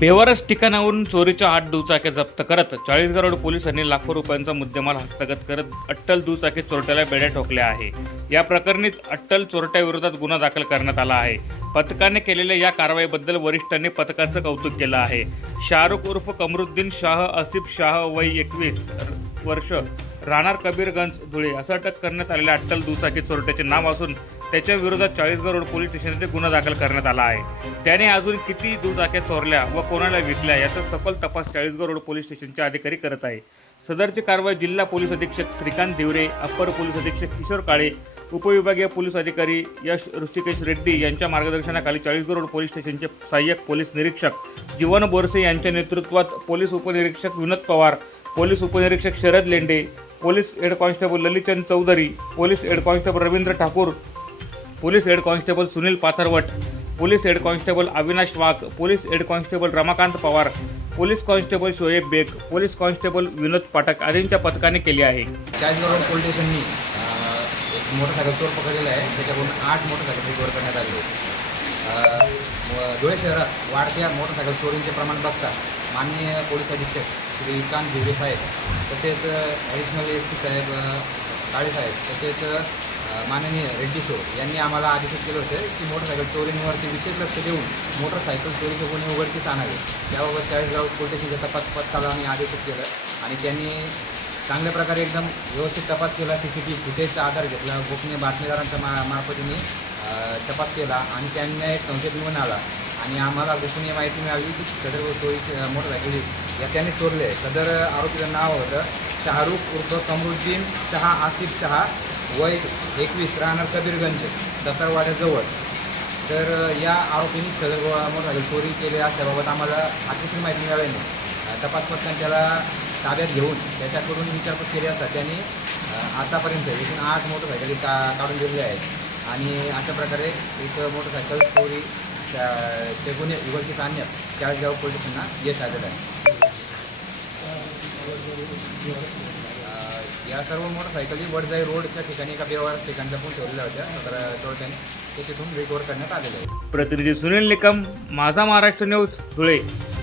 बेवारस ठिकाणावरून चोरीच्या आठ दुचाक्या जप्त करत चाळीसगाव पोलिसांनी लाखो रुपयांचा मुद्देमाल हस्तगत करत अट्टल दुचाकी चोरट्याला बेड्या ठोकल्या आहे. या प्रकरणी अट्टल चोरट्याविरोधात गुन्हा दाखल करण्यात आला आहे. पथकाने केलेल्या या कारवाईबद्दल वरिष्ठांनी पथकाचं कौतुक केलं आहे. शाहरुख उर्फ कमरुद्दीन शाह आसिफ शाह वय एकवीस वर्ष राहणार कबीरगंज धुळे असं अटक करण्यात आलेल्या अट्टल दुचाकी चोरट्याचे नाव असून त्याच्या विरोधात चाळीसगाव रोड पोलीस स्टेशन येथे गुन्हा दाखल करण्यात आला आहे. त्याने अजून किती दुचाक्या चोरल्या व कोणाला विकल्या याचा सखोल तपास चाळीसगाव रोड पोलीस स्टेशनचे अधिकारी करत आहे. सदरची कारवाई जिल्हा पोलीस अधीक्षक श्रीकांत दिवरे अप्पर पोलीस अधीक्षक किशोर काळे उपविभागीय पोलीस अधिकारी यश ऋषिकेश रेड्डी यांच्या मार्गदर्शनाखाली चाळीसगाव रोड पोलीस स्टेशनचे सहाय्यक पोलीस निरीक्षक जीवन बोरसे यांच्या नेतृत्वात पोलीस उपनिरीक्षक विनोद पवार पोलीस उपनिरीक्षक Sharad Lende police head constable Lalitchand Chaudhari police head constable Ravindra Thakur police head constable Sunil Patharwat police head constable Avinash Wagh police head constable Ramakant Pawar police constable Shoaib Baig police constable Vinod Pathak आदींच्या पथकाने केली आहे. त्याचबरोबर police स्टेशननी एक motorcycle चोर पकडलेला आहे. त्याच्याकडून आठ मोटरसायकल चोर करण्यात आले धुळे शहरात वाढत्या मोटरसायकल चोरींचे प्रमाण बघता माननीय पोलीस अधीक्षक श्रीकांत भिवरे साहेब तसेच ॲडिशनल एस पी साहेब काळे साहेब तसेच माननीय रेड्डी शो यांनी आम्हाला आदेशित केलं होतं की मोटरसायकल चोरींवरती विशेष लक्ष देऊन मोटरसायकल चोरीचे गुन्हे उघडकीस आणावे. त्याबाबत चाळीसगाव पोलीस तपास पथकाला आम्ही आदेशित केलं आणि त्यांनी चांगल्या प्रकारे एकदम व्यवस्थित तपास केला सी सी टी व्ही फुटेजचा आधार घेतला गोपनीय बातमीदारांच्या मा मार्फतीने तपास केला आणि त्यांना एक संशय मिळून आला आणि आम्हाला गोपनीय माहिती मिळाली की सदर चोरी मोटरसायकली या त्याने चोरले सदर आरोपीचं नाव होतं शाहरुख उर्फ कमरुद्दीन शहा आसिफ शहा वय एकवीस राहणार कबीरगंज दसरवाड्याजवळ. तर या आरोपींनी सदर मोटरसायकल चोरी केली असल्याबाबत आम्हाला अतिशय माहिती मिळाली नाही अ, त्याला ताब्यात घेऊन त्याच्याकडून विचारपूस केली असता त्यांनी आतापर्यंत एकूण आठ मोटरसायकली का काढून दिलेल्या आहेत. आणि अशा प्रकारे एक मोटरसायकल चोरी त्या- ते गुन्हे उघडकीस आणण्यात चाळीसगाव पोलिसांना यश आलेलं आहे. या सर्व मोटरसायकली वडजाई रोडच्या ठिकाणी एका व्यवहार ठिकाणी पण ठेवलेल्या होत्या. तर चोरट्याने ते तिथून रिकवर करण्यात आलेलं आहे. प्रतिनिधी सुनील निकम माझा महाराष्ट्र न्यूज धुळे.